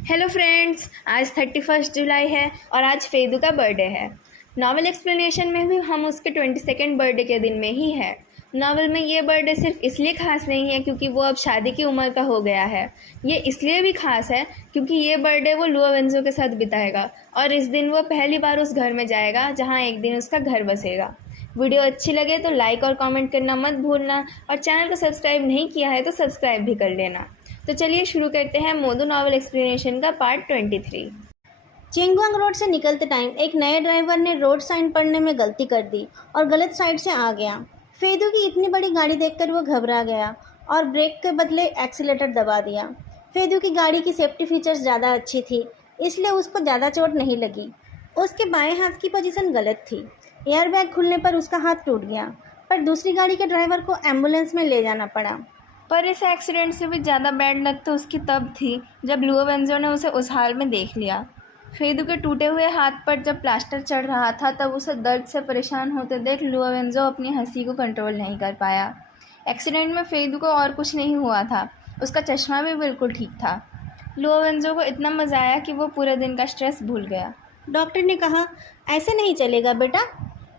Hello friends, आज 31 जुलाई है और आज फेदू का बर्थडे है। नॉवल एक्सप्लेनेशन में भी हम उसके 22nd बर्थडे के दिन में ही है। नॉवल में ये बर्थडे सिर्फ इसलिए खास नहीं है क्योंकि वो अब शादी की उम्र का हो गया है। ये इसलिए भी खास है क्योंकि ये बर्थडे वो लुआ वेंजो के साथ बिताएगा और इस दिन वो पहली बार उस घर में जाएगा जहाँ एक दिन उसका घर बसेगा। वीडियो अच्छी लगे तो लाइक और कमेंट करना मत भूलना और चैनल को सब्सक्राइब नहीं किया है तो सब्सक्राइब भी कर लेना। तो चलिए शुरू करते हैं मोदू नॉवल एक्सप्लेनेशन का पार्ट 23। चेंगवांग रोड से निकलते टाइम एक नए ड्राइवर ने रोड साइन पढ़ने में गलती कर दी और गलत साइड से आ गया। फेदू की इतनी बड़ी गाड़ी देखकर वो घबरा गया और ब्रेक के बदले एक्सीलेटर दबा दिया। फेदू की गाड़ी की सेफ्टी फीचर्स ज़्यादा अच्छी थी, इसलिए उसको ज़्यादा चोट नहीं लगी। उसके बाएं हाथ की पोजीशन गलत थी। एयरबैग खुलने पर उसका हाथ टूट गया, पर दूसरी गाड़ी के ड्राइवर को एम्बुलेंस में ले जाना पड़ा। पर इस एक्सीडेंट से भी ज़्यादा बैड लक तो उसकी तब थी जब लुआ वेंजो ने उसे उस हाल में देख लिया। फेदू के टूटे हुए हाथ पर जब प्लास्टर चढ़ रहा था तब उसे दर्द से परेशान होते देख लुआ वेंजो अपनी हंसी को कंट्रोल नहीं कर पाया। एक्सीडेंट में फेदू को और कुछ नहीं हुआ था, उसका चश्मा भी बिल्कुल ठीक था। लुआ वेंजो को इतना मज़ा आया कि वो पूरे दिन का स्ट्रेस भूल गया। डॉक्टर ने कहा, ऐसे नहीं चलेगा बेटा।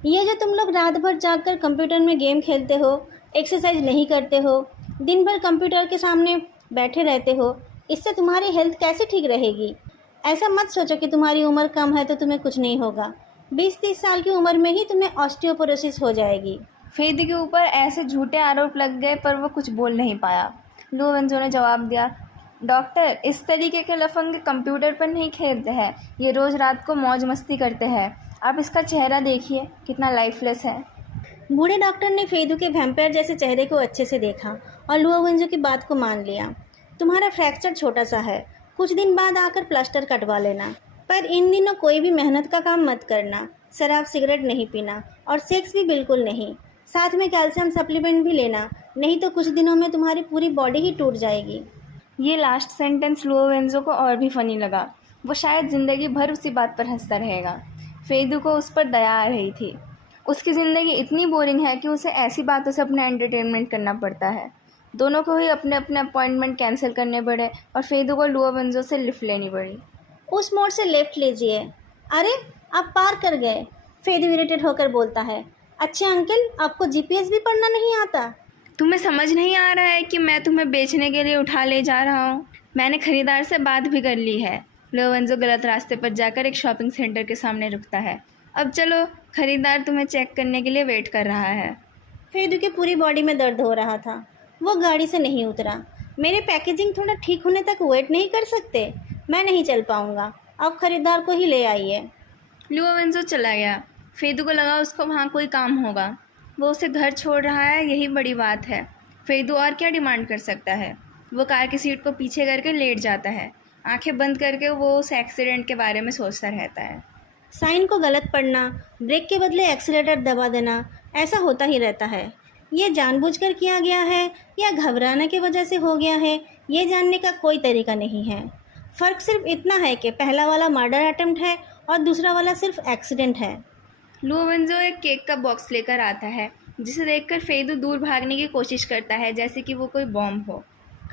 ये जो तुम लोग रात भर जागकर कंप्यूटर में गेम खेलते हो, एक्सरसाइज नहीं करते हो, दिन भर कंप्यूटर के सामने बैठे रहते हो, इससे तुम्हारी हेल्थ कैसे ठीक रहेगी। ऐसा मत सोचो कि तुम्हारी उम्र कम है तो तुम्हें कुछ नहीं होगा। 20-30 साल की उम्र में ही तुम्हें ऑस्टियोपोरोसिस हो जाएगी। फेदू के ऊपर ऐसे झूठे आरोप लग गए पर वो कुछ बोल नहीं पाया। लुआ वेंजो ने जवाब दिया, डॉक्टर, इस तरीके के लफंगे कंप्यूटर पर नहीं खेलते हैं, ये रोज़ रात को मौज मस्ती करते हैं। आप इसका चेहरा देखिए, कितना लाइफलेस है। बूढ़े डॉक्टर ने फेदू के वैम्पायर जैसे चेहरे को अच्छे से देखा और लुआ वेंजो की बात को मान लिया। तुम्हारा फ्रैक्चर छोटा सा है, कुछ दिन बाद आकर प्लास्टर कटवा लेना, पर इन दिनों कोई भी मेहनत का काम मत करना। शराब सिगरेट नहीं पीना और सेक्स भी बिल्कुल नहीं। साथ में कैल्शियम सप्लीमेंट भी लेना, नहीं तो कुछ दिनों में तुम्हारी पूरी बॉडी ही टूट जाएगी। ये लास्ट सेंटेंस लुआ वेंजो को और भी फनी लगा। वो शायद ज़िंदगी भर उसी बात पर हंसता रहेगा। फेदू को उस पर दया आ रही थी। उसकी ज़िंदगी इतनी बोरिंग है कि उसे ऐसी बातों से अपना एंटरटेनमेंट करना पड़ता है। दोनों को ही अपने अपने अपॉइंटमेंट कैंसिल करने पड़े और फेदू को लुआ वेंजो से लिफ्ट लेनी पड़ी। उस मोड़ से लेफ्ट लीजिए। अरे, आप पार कर गए। फेदू इरिटेट होकर बोलता है, अच्छा अंकल, आपको जीपीएस भी पढ़ना नहीं आता? तुम्हें समझ नहीं आ रहा है कि मैं तुम्हें बेचने के लिए उठा ले जा रहा हूँ? मैंने खरीदार से बात भी कर ली है। लुआ वेंजो गलत रास्ते पर जाकर एक शॉपिंग सेंटर के सामने रुकता है। अब चलो, खरीदार तुम्हें चेक करने के लिए वेट कर रहा है। फेदू की पूरी बॉडी में दर्द हो रहा था। वो गाड़ी से नहीं उतरा। मेरे पैकेजिंग थोड़ा ठीक होने तक वेट नहीं कर सकते? मैं नहीं चल पाऊंगा, आप खरीदार को ही ले आइए। लुआ वेंजो चला गया। फेदू को लगा उसको वहाँ कोई काम होगा। वो उसे घर छोड़ रहा है, यही बड़ी बात है। फेदू और क्या डिमांड कर सकता है। वो कार की सीट को पीछे करके लेट जाता है। आंखें बंद करके वो उस एक्सीडेंट के बारे में सोचता रहता है। साइन को गलत पढ़ना, ब्रेक के बदले एक्सीलेटर दबा देना, ऐसा होता ही रहता है। ये जानबूझकर किया गया है या घबराने की वजह से हो गया है, ये जानने का कोई तरीका नहीं है। फ़र्क सिर्फ इतना है कि पहला वाला मर्डर अटेम्प्ट है और दूसरा वाला सिर्फ एक्सीडेंट है। लुआ वेंजो एक केक का बॉक्स लेकर आता है, जिसे देखकर फेदू दूर भागने की कोशिश करता है जैसे कि वो कोई बॉम्ब हो।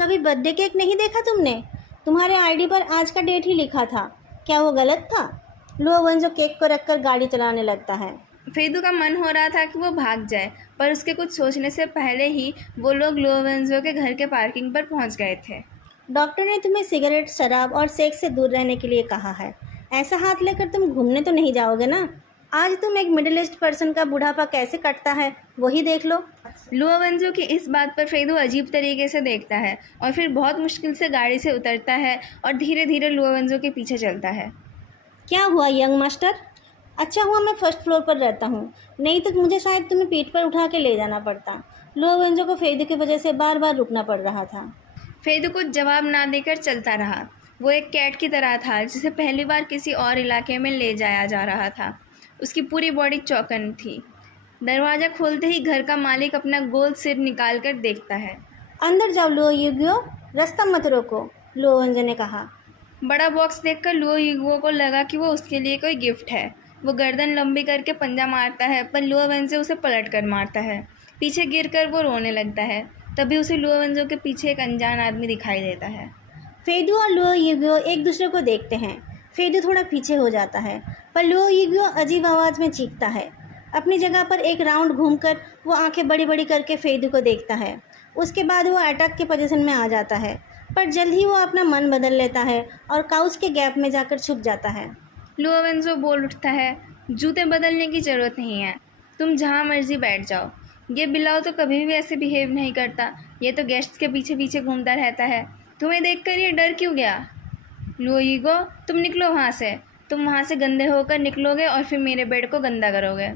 कभी बर्थडे केक नहीं देखा तुमने? तुम्हारे आईडी पर आज का डेट ही लिखा था, क्या वो गलत था? लुआ वेंजो केक को रखकर गाड़ी चलाने लगता है। फेदू का मन हो रहा था कि वो भाग जाए, पर उसके कुछ सोचने से पहले ही वो लोग लुआ वेंजो के घर के पार्किंग पर पहुंच गए थे। डॉक्टर ने तुम्हें सिगरेट, शराब और सेक्स से दूर रहने के लिए कहा है। ऐसा हाथ लेकर तुम घूमने तो नहीं जाओगे ना? आज तुम एक मिडिल एज्ड पर्सन का बुढ़ापा कैसे कटता है वही देख लो। लुआ वेंजो की इस बात पर फेदू अजीब तरीके से देखता है और फिर बहुत मुश्किल से गाड़ी से उतरता है और धीरे धीरे लुआ वेंजो के पीछे चलता है। क्या हुआ यंग मास्टर? अच्छा हुआ मैं फर्स्ट फ्लोर पर रहता हूँ, नहीं तो मुझे शायद तुम्हें पीठ पर उठा के ले जाना पड़ता। लुआ वेंजो को फेदू की वजह से बार बार रुकना पड़ रहा था। फेदू कुछ जवाब ना देकर चलता रहा। वो एक कैट की तरह था जिसे पहली बार किसी और इलाके में ले जाया जा रहा था। उसकी पूरी बॉडी चौकन थी। दरवाज़ा खोलते ही घर का मालिक अपना गोल सिर निकाल कर देखता है। अंदर जाओ लुआ युगियो, रास्ता मत रोको, लुआ वेंजो ने कहा। बड़ा बॉक्स देखकर लुआ युगो को लगा कि वो उसके लिए कोई गिफ्ट है। वो गर्दन लंबी करके पंजा मारता है, पर लुआ वेंजो उसे पलट कर मारता है। पीछे गिरकर वो रोने लगता है। तभी उसे लुआ वेंजो के पीछे एक अनजान आदमी दिखाई देता है। फेदू और लुओ युगियो एक दूसरे को देखते हैं। फेदू थोड़ा पीछे हो जाता है, पर लुओ युगियो अजीब आवाज़ में चीखता है। अपनी जगह पर एक राउंड घूमकर वो आंखें बड़ी बड़ी करके फेदू को देखता है। उसके बाद वो अटैक के पोजीशन में आ जाता है, पर जल्द ही वो अपना मन बदल लेता है और काउच के गैप में जाकर छुप जाता है। लुओ वेंजो बोल उठता है, जूते बदलने की ज़रूरत नहीं है, तुम जहाँ मर्जी बैठ जाओ। ये बिल्लाओ तो कभी भी ऐसे बिहेव नहीं करता, ये तो गेस्ट्स के पीछे पीछे घूमता रहता है। तुम्हें देखकर ये डर क्यों गया? लुओ युगियो, तुम निकलो वहाँ से, तुम वहाँ से गंदे होकर निकलोगे और फिर मेरे बेड को गंदा करोगे।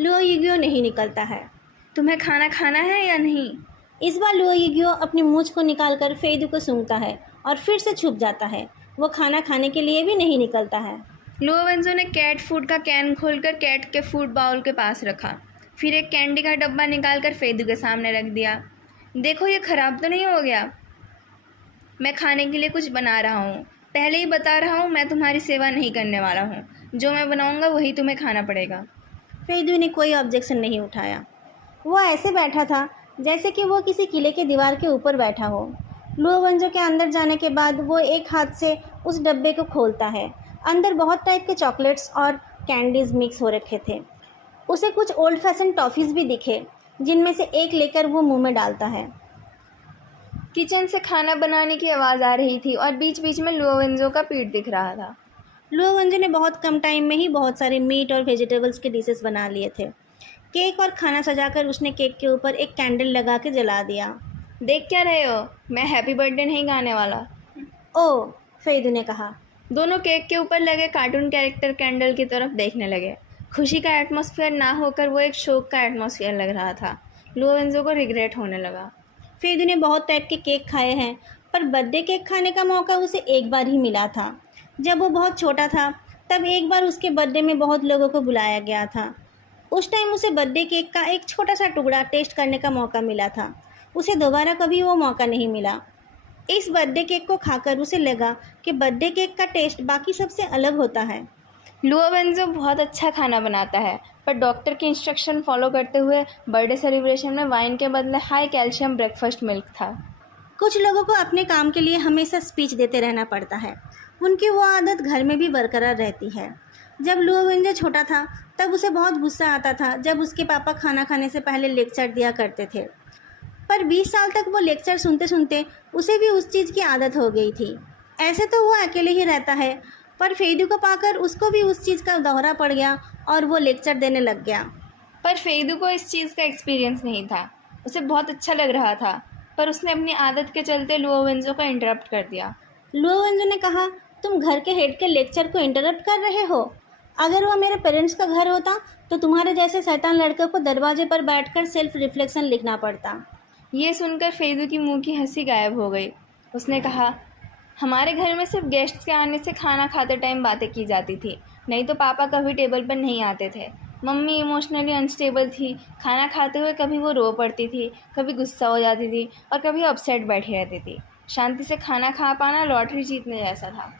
लुओ युगियो नहीं निकलता है। तुम्हें खाना खाना है या नहीं? इस बार लुओ युगियो अपनी मूंछ को निकालकर फेदू को सूंघता है और फिर से छुप जाता है। वो खाना खाने के लिए भी नहीं निकलता है। लुओ वेंजो ने कैट फूड का कैन खोलकर कैट के फूड बाउल के पास रखा, फिर एक कैंडी का डब्बा निकालकर फेदू के सामने रख दिया। देखो ये ख़राब तो नहीं हो गया? मैं खाने के लिए कुछ बना रहा हूँ, पहले ही बता रहा हूँ मैं तुम्हारी सेवा नहीं करने वाला हूँ। जो मैं बनाऊँगा वही तुम्हें खाना पड़ेगा। फेदू ने कोई ऑब्जेक्शन नहीं उठाया। वो ऐसे बैठा था जैसे कि वो किसी किले के दीवार के ऊपर बैठा हो। लुओ वेंजो के अंदर जाने के बाद वो एक हाथ से उस डब्बे को खोलता है। अंदर बहुत टाइप के चॉकलेट्स और कैंडीज़ मिक्स हो रखे थे। उसे कुछ ओल्ड फैशन टॉफ़ीज़ भी दिखे, जिनमें से एक लेकर वो मुंह में डालता है। किचन से खाना बनाने की आवाज़ आ रही थी और बीच बीच में लुओ वेंजो का पीठ दिख रहा था। लुओ वेंजो ने बहुत कम टाइम में ही बहुत सारे मीट और वेजिटेबल्स के डिशेस बना लिए थे। केक और खाना सजाकर उसने केक के ऊपर एक कैंडल लगा के जला दिया। देख क्या रहे हो? मैं हैप्पी बर्थडे नहीं गाने वाला। ओह, फेदू ने कहा। दोनों केक के ऊपर लगे कार्टून कैरेक्टर कैंडल की तरफ देखने लगे। खुशी का एटमॉस्फेयर ना होकर वो एक शोक का एटमॉस्फेयर लग रहा था। लुओ वेंजो को रिग्रेट होने लगा। फेदू ने बहुत टाइप के केक खाए हैं, पर बर्थडे केक खाने का मौका उसे एक बार ही मिला था। जब वो बहुत छोटा था तब एक बार उसके बर्थडे में बहुत लोगों को बुलाया गया था। उस टाइम उसे बर्थडे केक का एक छोटा सा टुकड़ा टेस्ट करने का मौका मिला था। उसे दोबारा कभी वो मौका नहीं मिला। इस बर्थडे केक को खाकर उसे लगा कि बर्थडे केक का टेस्ट बाकी सबसे अलग होता है। लुओ वेंजो बहुत अच्छा खाना बनाता है, पर डॉक्टर के इंस्ट्रक्शन फॉलो करते हुए बर्थडे सेलिब्रेशन में वाइन के बदले हाई कैल्शियम ब्रेकफास्ट मिल्क था। कुछ लोगों को अपने काम के लिए हमेशा स्पीच देते रहना पड़ता है। उनकी वो आदत घर में भी बरकरार रहती है। जब लुओ वेंजो छोटा था तब उसे बहुत गुस्सा आता था जब उसके पापा खाना खाने से पहले लेक्चर दिया करते थे। पर 20 साल तक वो लेक्चर सुनते सुनते उसे भी उस चीज़ की आदत हो गई थी। ऐसे तो वो अकेले ही रहता है, पर फेदू को पाकर उसको भी उस चीज़ का दौरा पड़ गया और वो लेक्चर देने लग गया। पर फेदू को इस चीज़ का एक्सपीरियंस नहीं था। उसे बहुत अच्छा लग रहा था, पर उसने अपनी आदत के चलते लुओ वेंजो को इंटरप्ट कर दिया। लुओ वेंजो ने कहा, तुम घर के हेड के लेक्चर को इंटरप्ट कर रहे हो? अगर वो मेरे पेरेंट्स का घर होता तो तुम्हारे जैसे शैतान लड़के को दरवाजे पर बैठकर सेल्फ रिफ्लेक्शन लिखना पड़ता। ये सुनकर फेदू की मुंह की हंसी गायब हो गई। उसने कहा, हमारे घर में सिर्फ गेस्ट्स के आने से खाना खाते टाइम बातें की जाती थी, नहीं तो पापा कभी टेबल पर नहीं आते थे। मम्मी इमोशनली अनस्टेबल थी, खाना खाते हुए कभी वो रो पड़ती थी, कभी गुस्सा हो जाती थी और कभी अपसेट बैठी रहती थी। शांति से खाना खा पाना लॉटरी जीतने जैसा था।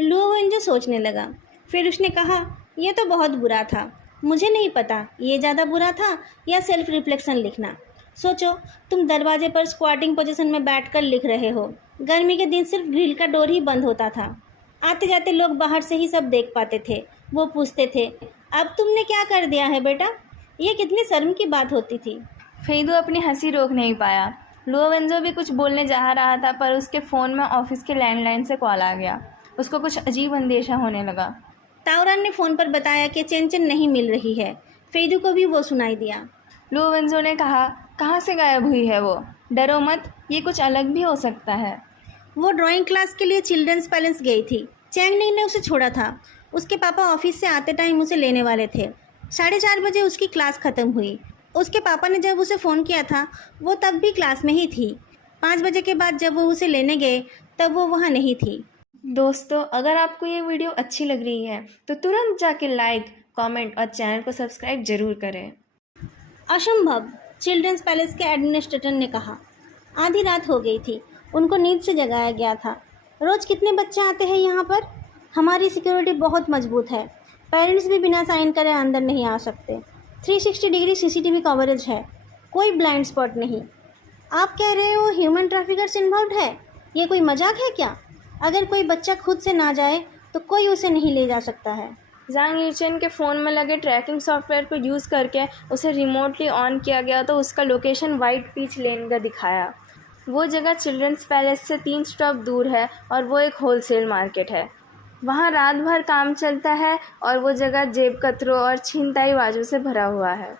लुओ वेंजो सोचने लगा। फिर उसने कहा, यह तो बहुत बुरा था। मुझे नहीं पता ये ज़्यादा बुरा था या सेल्फ रिफ्लेक्शन लिखना। सोचो, तुम दरवाजे पर स्क्वाटिंग पोजीशन में बैठकर लिख रहे हो। गर्मी के दिन सिर्फ ग्रिल का डोर ही बंद होता था। आते जाते लोग बाहर से ही सब देख पाते थे। वो पूछते थे, अब तुमने क्या कर दिया है बेटा? ये कितनी शर्म की बात होती थी। फेदू अपनी हंसी रोक नहीं पाया। लुओ वेंजो भी कुछ बोलने जा रहा था, पर उसके फ़ोन में ऑफिस के लैंडलाइन से कॉल आ गया। उसको कुछ अजीब अंदेशा होने लगा। ताओरान ने फ़ोन पर बताया कि चेन नहीं मिल रही है। फेदू को भी वो सुनाई दिया। लुओ वेंजो ने कहा, कहाँ से गायब हुई है वो? डरो मत, ये कुछ अलग भी हो सकता है। वो ड्राइंग क्लास के लिए चिल्ड्रंस पैलेस गई थी। चैंगनिंग ने उसे छोड़ा था। उसके पापा ऑफिस से आते टाइम उसे लेने वाले थे। 4:30 बजे उसकी क्लास ख़त्म हुई। उसके पापा ने जब उसे फ़ोन किया था वो तब भी क्लास में ही थी। 5 बजे के बाद जब वो उसे लेने गए तब वो वहाँ नहीं थी। दोस्तों, अगर आपको ये वीडियो अच्छी लग रही है तो तुरंत जाके लाइक, कमेंट और चैनल को सब्सक्राइब जरूर करें। असंभव, चिल्ड्रंस पैलेस के एडमिनिस्ट्रेटर ने कहा। आधी रात हो गई थी। उनको नींद से जगाया गया था। रोज़ कितने बच्चे आते हैं यहाँ पर? हमारी सिक्योरिटी बहुत मजबूत है। पेरेंट्स भी बिना साइन करे अंदर नहीं आ सकते। 360 डिग्री CCTV कवरेज है। कोई ब्लाइंड स्पॉट नहीं। आप कह रहे हो ह्यूमन ट्रैफिकर्स इन्वॉल्व है? ये कोई मजाक है क्या? अगर कोई बच्चा खुद से ना जाए तो कोई उसे नहीं ले जा सकता है। जांग यूचेन के फ़ोन में लगे ट्रैकिंग सॉफ्टवेयर को यूज़ करके उसे रिमोटली ऑन किया गया तो उसका लोकेशन वाइट पीच लेन का दिखाया। वो जगह चिल्ड्रंस पैलेस से 3 स्टॉप दूर है और वो एक होलसेल मार्केट है। वहाँ रात भर काम चलता है और वो जगह जेब कतरों और छीनताईबाजों से भरा हुआ है।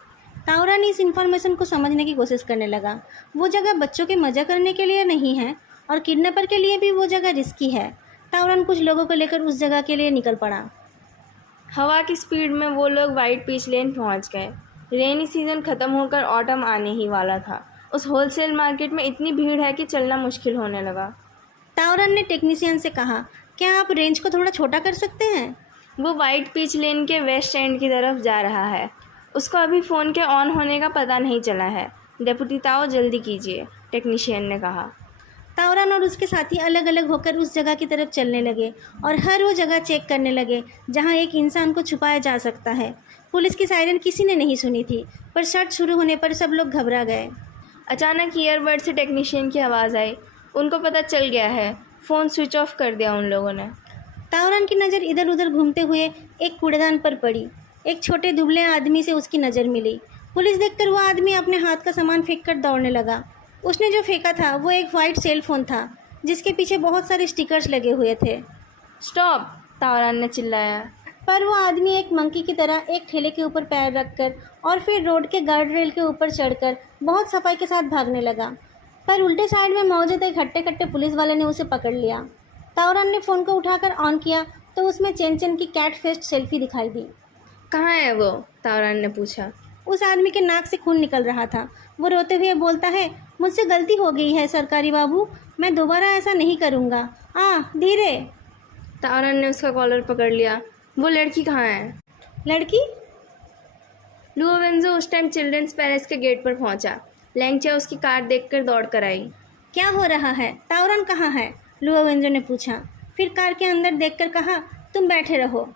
ताओरान इस इन्फॉर्मेशन को समझने की कोशिश करने लगा। वो जगह बच्चों के मज़ा करने के लिए नहीं है और किडनैपर के लिए भी वो जगह रिस्की है। ताओरान कुछ लोगों को लेकर उस जगह के लिए निकल पड़ा। हवा की स्पीड में वो लोग वाइट पीच लेन पहुंच गए। रेनी सीज़न ख़त्म होकर ऑटम आने ही वाला था। उस होलसेल मार्केट में इतनी भीड़ है कि चलना मुश्किल होने लगा। ताओरान ने टेक्नीशियन से कहा, क्या आप रेंज को थोड़ा छोटा कर सकते हैं? वो वाइट पीच लेन के वेस्ट एंड की तरफ जा रहा है। उसको अभी फ़ोन के ऑन होने का पता नहीं चला है। डेप्यूटी ताओ जल्दी कीजिए, टेक्नीशियन ने कहा। ताओरान और उसके साथी अलग अलग होकर उस जगह की तरफ चलने लगे और हर वो जगह चेक करने लगे जहां एक इंसान को छुपाया जा सकता है। पुलिस की सायरन किसी ने नहीं सुनी थी, पर शर्ट शुरू होने पर सब लोग घबरा गए। अचानक ईयरबड से टेक्नीशियन की आवाज़ आई। उनको पता चल गया है। फ़ोन स्विच ऑफ कर दिया उन लोगों ने। ताओरान की नज़र इधर उधर घूमते हुए एक कूड़ेदान पर पड़ी। एक छोटे दुबले आदमी से उसकी नज़र मिली। पुलिस देखकर वो आदमी अपने हाथ का सामान फेंक कर दौड़ने लगा। उसने जो फेंका था वो एक वाइट सेल फोन था जिसके पीछे बहुत सारे स्टिकर्स लगे हुए थे। स्टॉप, ताओरान ने चिल्लाया। पर वो आदमी एक मंकी की तरह एक ठेले के ऊपर पैर रखकर और फिर रोड के गार्ड रेल के ऊपर चढ़कर बहुत सफाई के साथ भागने लगा। पर उल्टे साइड में मौजूद एक हट्टे कट्टे पुलिस वाले ने उसे पकड़ लिया। ताओरान ने फ़ोन को उठाकर ऑन किया तो उसमें चेन की कैट फेस्ट सेल्फी दिखाई दी। कहाँ है वो? ताओरान ने पूछा। उस आदमी के नाक से खून निकल रहा था। वो रोते हुए बोलता है, मुझसे गलती हो गई है सरकारी बाबू, मैं दोबारा ऐसा नहीं करूँगा। धीरे। ताओरान ने उसका कॉलर पकड़ लिया। वो लड़की कहाँ है? लड़की? लुओ वेंजो उस टाइम चिल्ड्रंस पैलेस के गेट पर पहुंचा। लैंगचा उसकी कार देखकर दौड़ कर आई। क्या हो रहा है? ताओरान कहाँ है? लुओ वेंजो ने पूछा। फिर कार के अंदर देखकर कहा, तुम बैठे रहो।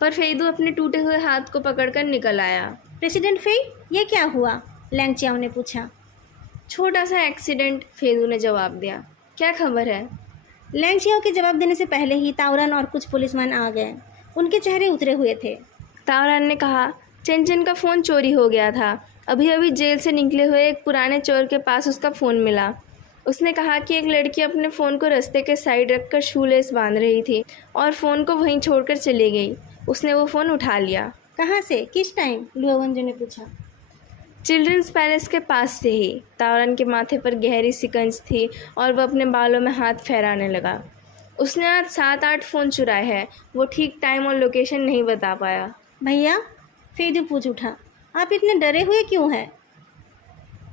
पर फेदू अपने टूटे हुए हाथ को पकड़कर निकल आया। प्रेसिडेंट फेई, ये क्या हुआ? लैंगचाओ ने पूछा। छोटा सा एक्सीडेंट, फेदू ने जवाब दिया। क्या खबर है? लैंगचाओ के जवाब देने से पहले ही ताओरान और कुछ पुलिसमैन आ गए। उनके चेहरे उतरे हुए थे। ताओरान ने कहा, चेन का फ़ोन चोरी हो गया था। अभी अभी जेल से निकले हुए एक पुराने चोर के पास उसका फ़ोन मिला। उसने कहा कि एक लड़की अपने फ़ोन को रास्ते के साइड रखकर शूलेस बांध रही थी और फ़ोन को वहीं छोड़कर चली गई। उसने वो फ़ोन उठा लिया। कहाँ से? किस टाइम? लुओ वेंजो ने पूछा। चिल्ड्रंस पैलेस के पास से ही। ताओरान के माथे पर गहरी सिकंज थी और वह अपने बालों में हाथ फहराने लगा। उसने आज 7-8 फ़ोन चुराए हैं। वो ठीक टाइम और लोकेशन नहीं बता पाया। भैया, फेदू पूछ उठा, आप इतने डरे हुए क्यों हैं?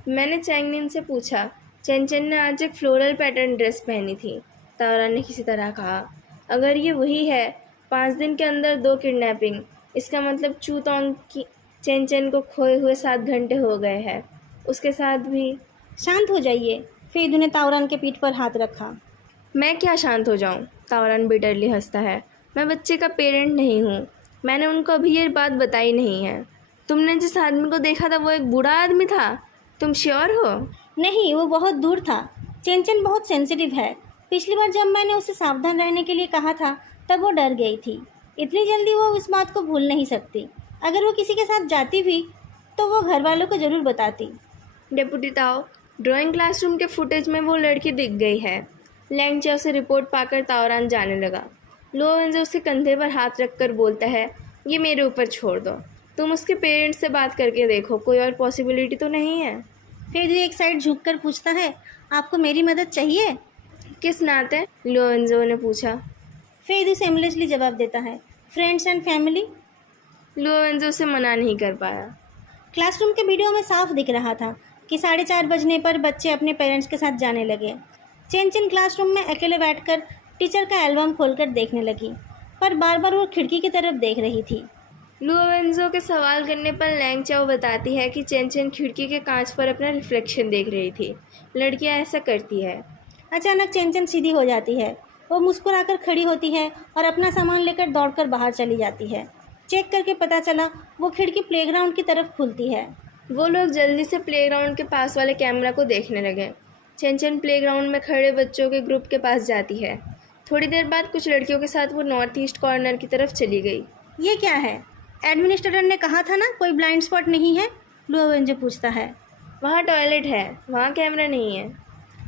मैंने चैंगनिन से पूछा। चेन ने आज एक फ्लोरल पैटर्न ड्रेस पहनी थी, ताओरान ने किसी तरह कहा। अगर ये वही है, 5 दिन के अंदर 2 किडनैपिंग, इसका मतलब चूतोंग की चेन को खोए हुए 7 घंटे हो गए हैं। उसके साथ भी। शांत हो जाइए। फेदू ने ताओरान के पीठ पर हाथ रखा। मैं क्या शांत हो जाऊं? ताओरान बिटरली हंसता है। मैं बच्चे का पेरेंट नहीं हूँ। मैंने उनको अभी ये बात बताई नहीं है। तुमने जिस आदमी को देखा था वो एक बूढ़ा आदमी था, तुम श्योर हो? नहीं, वो बहुत दूर था। चेन बहुत सेंसिटिव है। पिछली बार जब मैंने उसे सावधान रहने के लिए कहा था तब वो डर गई थी। इतनी जल्दी वो इस बात को भूल नहीं सकती। अगर वो किसी के साथ जाती भी तो वो घर वालों को ज़रूर बताती। डेप्यूटी ताओ, ड्राइंग क्लासरूम के फुटेज में वो लड़की दिख गई है। लैंगचाओ से रिपोर्ट पाकर ताओरान जाने लगा। लुओ वेंजो उसके कंधे पर हाथ रखकर बोलता है, ये मेरे ऊपर छोड़ दो। तुम उसके पेरेंट्स से बात करके देखो, कोई और पॉसिबिलिटी तो नहीं है। फिर एक साइड झुककर पूछता है, आपको मेरी मदद चाहिए? किस नाते? लुओ वेंजो ने पूछा। फेदू सेमलेसली जवाब देता है, फ्रेंड्स एंड फैमिली। लुओ वेंजो से मना नहीं कर पाया। क्लासरूम के वीडियो में साफ दिख रहा था कि 4:30 बजने पर बच्चे अपने पेरेंट्स के साथ जाने लगे। चेन क्लासरूम में अकेले बैठकर टीचर का एल्बम खोलकर देखने लगी, पर बार बार वो खिड़की की तरफ देख रही थी। लुओ वेंजो के सवाल करने पर लैंगचाओ बताती है कि चेन खिड़की के कांच पर अपना रिफ्लेक्शन देख रही थी। लड़कियां ऐसा करती है। अचानक चेन सीधी हो जाती है। वो मुस्कुराकर खड़ी होती है और अपना सामान लेकर दौड़कर बाहर चली जाती है। चेक करके पता चला वो खिड़की प्लेग्राउंड की तरफ खुलती है। वो लोग जल्दी से प्लेग्राउंड के पास वाले कैमरा को देखने लगे। चेंचन प्लेग्राउंड में खड़े बच्चों के ग्रुप के पास जाती है। थोड़ी देर बाद कुछ लड़कियों के साथ वो नॉर्थ ईस्ट कॉर्नर की तरफ चली गई। ये क्या है? एडमिनिस्ट्रेटर ने कहा था ना कोई ब्लाइंड स्पॉट नहीं है, लुओ वेंजो पूछता है। वहाँ टॉयलेट है, वहाँ कैमरा नहीं है।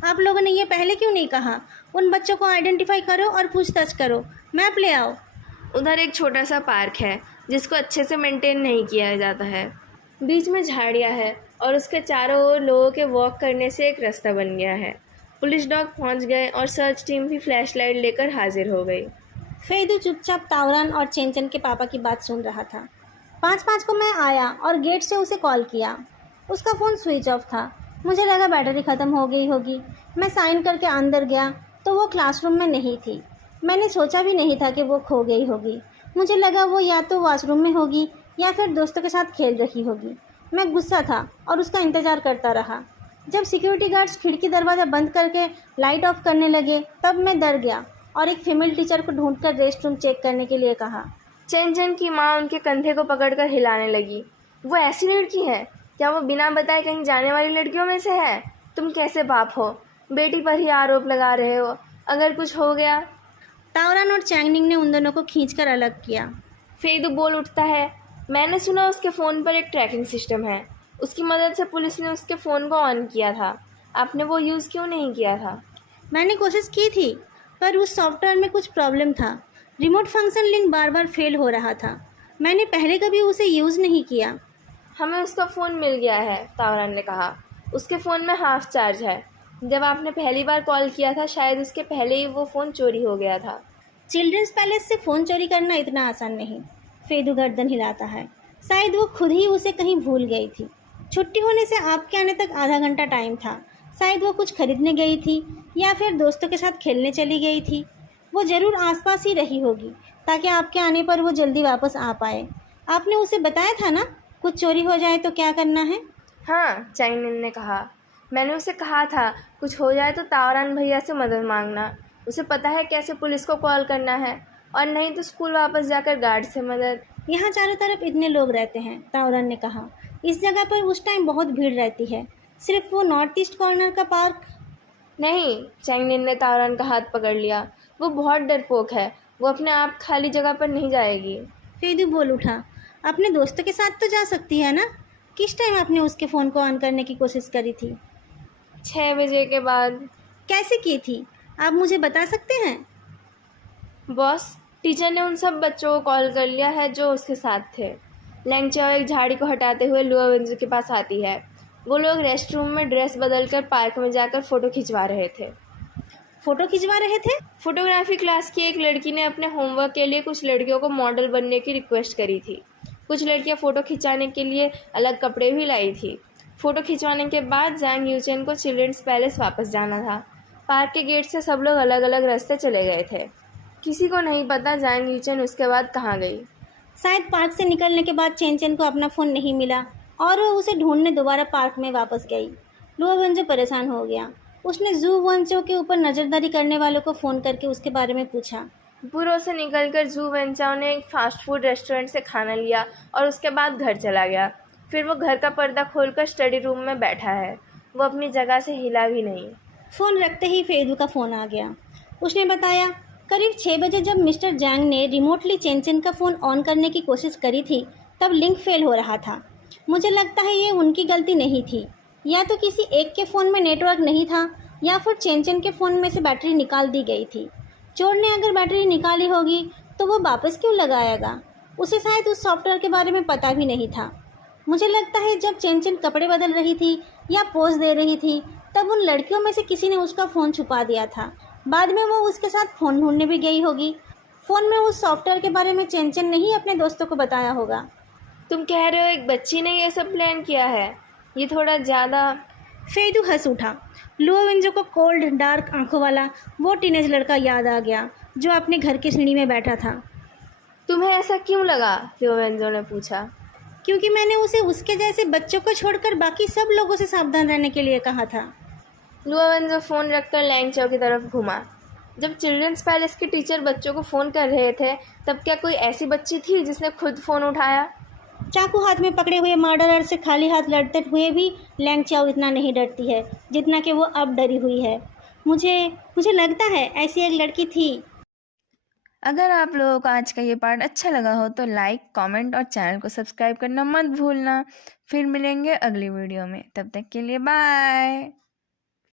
आप लोगों ने ये पहले क्यों नहीं कहा? उन बच्चों को आइडेंटिफाई करो और पूछताछ करो, मैप ले आओ। उधर एक छोटा सा पार्क है जिसको अच्छे से मेंटेन नहीं किया जाता है। बीच में झाड़ियाँ है और उसके चारों ओर लोगों के वॉक करने से एक रास्ता बन गया है। पुलिस डॉग पहुंच गए और सर्च टीम भी फ्लैशलाइट लेकर हाजिर हो गई। फेदू चुपचाप तावरान और चेंचन के पापा की बात सुन रहा था। 5:05 को मैं आया और गेट से उसे कॉल किया। उसका फ़ोन स्विच ऑफ था। मुझे लगा बैटरी ख़त्म हो गई होगी। मैं साइन करके अंदर गया तो वो क्लासरूम में नहीं थी। मैंने सोचा भी नहीं था कि वो खो गई होगी। मुझे लगा वो या तो वॉशरूम में होगी या फिर दोस्तों के साथ खेल रही होगी। मैं गुस्सा था और उसका इंतज़ार करता रहा। जब सिक्योरिटी गार्ड्स खिड़की दरवाज़ा बंद करके लाइट ऑफ करने लगे तब मैं डर गया और एक फीमेल टीचर को ढूंढकर रेस्ट रूम चेक करने के लिए कहा। चेंचन की माँ उनके कंधे को पकड़कर हिलाने लगी। वो ऐसी लड़की है? क्या वो बिना बताए कहीं जाने वाली लड़कियों में से है? तुम कैसे बाप हो? बेटी पर ही आरोप लगा रहे हो। अगर कुछ हो गया? तावरान और चैंगनिंग ने उन दोनों को खींचकर अलग किया। फेदू बोल उठता है, मैंने सुना उसके फ़ोन पर एक ट्रैकिंग सिस्टम है। उसकी मदद से पुलिस ने उसके फ़ोन को ऑन किया था। आपने वो यूज़ क्यों नहीं किया था? मैंने कोशिश की थी पर उस सॉफ्टवेयर में कुछ प्रॉब्लम था। रिमोट फंक्शन लिंक बार बार फेल हो रहा था। मैंने पहले कभी उसे यूज़ नहीं किया। हमें उसका फ़ोन मिल गया है, तावरान ने कहा। उसके फ़ोन में हाफ चार्ज है। जब आपने पहली बार कॉल किया था शायद उसके पहले ही वो फ़ोन चोरी हो गया था। चिल्ड्रंस पैलेस से फ़ोन चोरी करना इतना आसान नहीं। फेदू गर्दन हिलाता है। शायद वो खुद ही उसे कहीं भूल गई थी। छुट्टी होने से आपके आने तक आधा घंटा टाइम था। शायद वो कुछ खरीदने गई थी या फिर दोस्तों के साथ खेलने चली गई थी। वो ज़रूर आसपास ही रही होगी ताकि आपके आने पर वो जल्दी वापस आ पाए। आपने उसे बताया था ना कुछ चोरी हो जाए तो क्या करना है? हाँ, चाइनिन ने कहा। मैंने उसे कहा था कुछ हो जाए तो तावरान भैया से मदद मांगना। उसे पता है कैसे पुलिस को कॉल करना है, और नहीं तो स्कूल वापस जाकर गार्ड से मदद। यहाँ चारों तरफ इतने लोग रहते हैं, तावरान ने कहा। इस जगह पर उस टाइम बहुत भीड़ रहती है। सिर्फ वो नॉर्थ ईस्ट कॉर्नर का पार्क? नहीं, चाइनिन ने तावरान का हाथ पकड़ लिया। वो बहुत डरपोक है। वो अपने आप खाली जगह पर नहीं जाएगी। फेदू बोल उठा। अपने दोस्तों के साथ तो जा सकती है ना? किस टाइम आपने उसके फ़ोन को ऑन करने की कोशिश करी थी? 6 बजे के बाद। कैसे की थी? आप मुझे बता सकते हैं? बॉस, टीचर ने उन सब बच्चों को कॉल कर लिया है जो उसके साथ थे। लैंगचाओ एक झाड़ी को हटाते हुए लुओ वेंजो के पास आती है। वो लोग रेस्ट रूम में ड्रेस बदलकर पार्क में जाकर फ़ोटो खिंचवा रहे थे। फ़ोटो खिंचवा रहे थे? फोटोग्राफी क्लास की एक लड़की ने अपने होमवर्क के लिए कुछ लड़कियों को मॉडल बनने की रिक्वेस्ट करी थी। कुछ लड़कियां फ़ोटो खिंचाने के लिए अलग कपड़े भी लाई थी। फ़ोटो खिंचवाने के बाद जैंग यूचेन को चिल्ड्रंस पैलेस वापस जाना था। पार्क के गेट से सब लोग अलग अलग रास्ते चले गए थे। किसी को नहीं पता जैंग यूचेन उसके बाद कहाँ गई। शायद पार्क से निकलने के बाद चेंचन को अपना फ़ोन नहीं मिला और वो उसे ढूंढने दोबारा पार्क में वापस गई। लुओ वेंजो परेशान हो गया। उसने जू वेंचो के ऊपर नज़रदारी करने वालों को फ़ोन करके उसके बारे में पूछा। बुरो से निकलकर जू वेंचाओ ने एक फास्ट फूड रेस्टोरेंट से खाना लिया और उसके बाद घर चला गया। फिर वो घर का पर्दा खोलकर स्टडी रूम में बैठा है। वो अपनी जगह से हिला भी नहीं। फ़ोन रखते ही फेदू का फ़ोन आ गया। उसने बताया, करीब 6 बजे जब मिस्टर जैंग ने रिमोटली चेंचन का फ़ोन ऑन करने की कोशिश करी थी तब लिंक फेल हो रहा था। मुझे लगता है ये उनकी गलती नहीं थी। या तो किसी एक के फ़ोन में नेटवर्क नहीं था या फिर चेंचन के फ़ोन में से बैटरी निकाल दी गई थी। चोर ने अगर बैटरी निकाली होगी तो वो वापस क्यों लगाएगा? उसे शायद उस सॉफ्टवेयर के बारे में पता भी नहीं था। मुझे लगता है जब चेंचन कपड़े बदल रही थी या पोज दे रही थी तब उन लड़कियों में से किसी ने उसका फ़ोन छुपा दिया था। बाद में वो उसके साथ फ़ोन ढूंढने भी गई होगी। फ़ोन में उस सॉफ्टवेयर के बारे में चेंचन ने ही अपने दोस्तों को बताया होगा। तुम कह रहे हो एक बच्ची ने ये सब प्लान किया है? ये थोड़ा ज़्यादा। फेदू हंस उठा। लुओ वेंजो को कोल्ड डार्क आंखों वाला वो टीनेज लड़का याद आ गया जो अपने घर की सीढ़ी में बैठा था। तुम्हें ऐसा क्यों लगा? लुओ वेंजो ने पूछा। क्योंकि मैंने उसे उसके जैसे बच्चों को छोड़कर बाकी सब लोगों से सावधान रहने के लिए कहा था। लुओ वेंजो फ़ोन रखकर लैंगचाओ की तरफ घुमा। जब चिल्ड्रंस पैलेस के टीचर बच्चों को फ़ोन कर रहे थे तब क्या कोई ऐसी बच्ची थी जिसने खुद फ़ोन उठाया? चाकू हाथ में पकड़े हुए मर्डरर से खाली हाथ लड़ते हुए भी लैंग चाओ इतना नहीं डरती है जितना कि वो अब डरी हुई है। मुझे मुझे लगता है ऐसी एक लड़की थी। अगर आप लोगों को आज का ये पार्ट अच्छा लगा हो तो लाइक, कमेंट और चैनल को सब्सक्राइब करना मत भूलना। फिर मिलेंगे अगली वीडियो में, तब तक के लिए बाय।